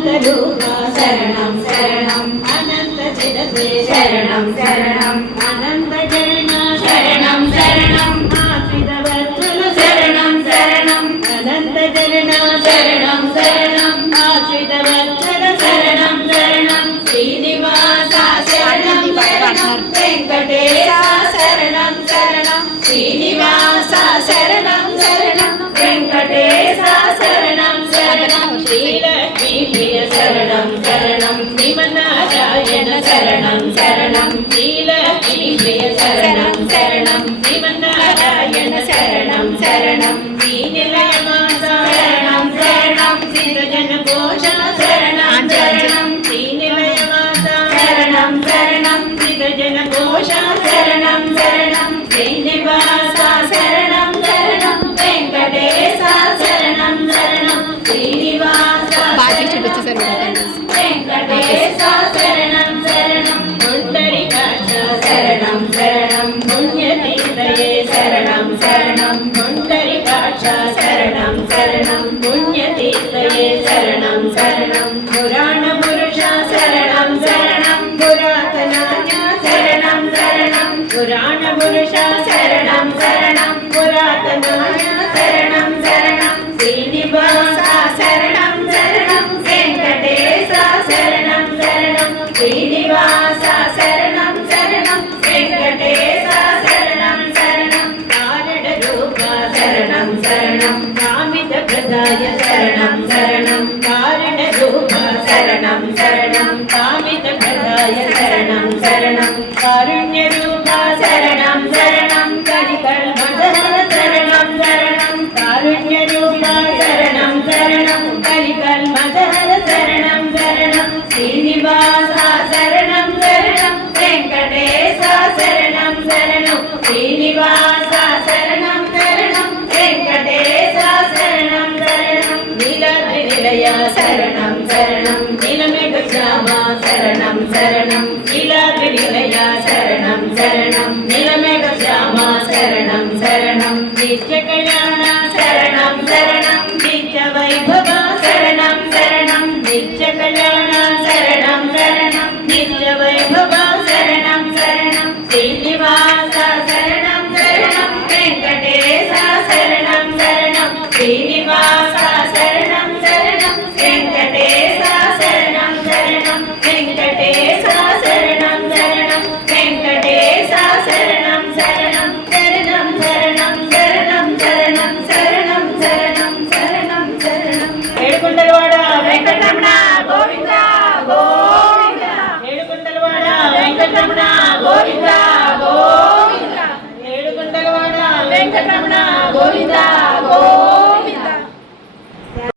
അനന്തരൂപ ശരണം ശരണം. അനന്ത ജഗതേ ശരണം ശരണം. അനന്ത ജന ശരണം ശരണം. ആശ്രിതവത്സല ശരണം ശരണം. അനന്ത ജന ശരണം ശരണം. ആശ്രിതവത്സല ശരണം ശരണം. ശ്രീനിവാസ ശരണം ശരണം. വെങ്കടേശ ശരണം ശരണം. ശ്രീനിവാസ శరణం శరణం శ్రీమన్నారాయణ శరణం శరణం శ్రీలక్ష్మీప్రియ శరణం శరణం శ్రీమన్నారాయణ శరణం శరణం శ్రీనిలయమాస శరణం శరణం శ్రీజన కోశ శరణం శరణం శరణం శరణం శ్రీజన శరణం శరణం புராண புருஷா சரணம் சரணம் புராதனாய சரணம் சரணம் శరణం శరణం కారణ రూప శరణం శరణం కామిత ప్రదాయ శరణం శరణం కారుణ్య రూప శరణం శరణం కలికల్మధర శరణం శరణం కారుణ్య రూప శరణం శరణం కలికల్మధర శరణం శరణం శ్రీనివాస శరణం శరణం వెంకటేశ శరణం శరణం శ్రీనివాస శరణం శరణం వెంకటేశ శిలయ శరణం శరణం నిలమెడు శ్యామ శరణం శరణం శిలాద్రి నిలయ శరణం శరణం నిలమెడు శ్యామ శరణం శరణం నిత్య కళ్యాణ శరణం శరణం వెంకటరమణ గోవిందా.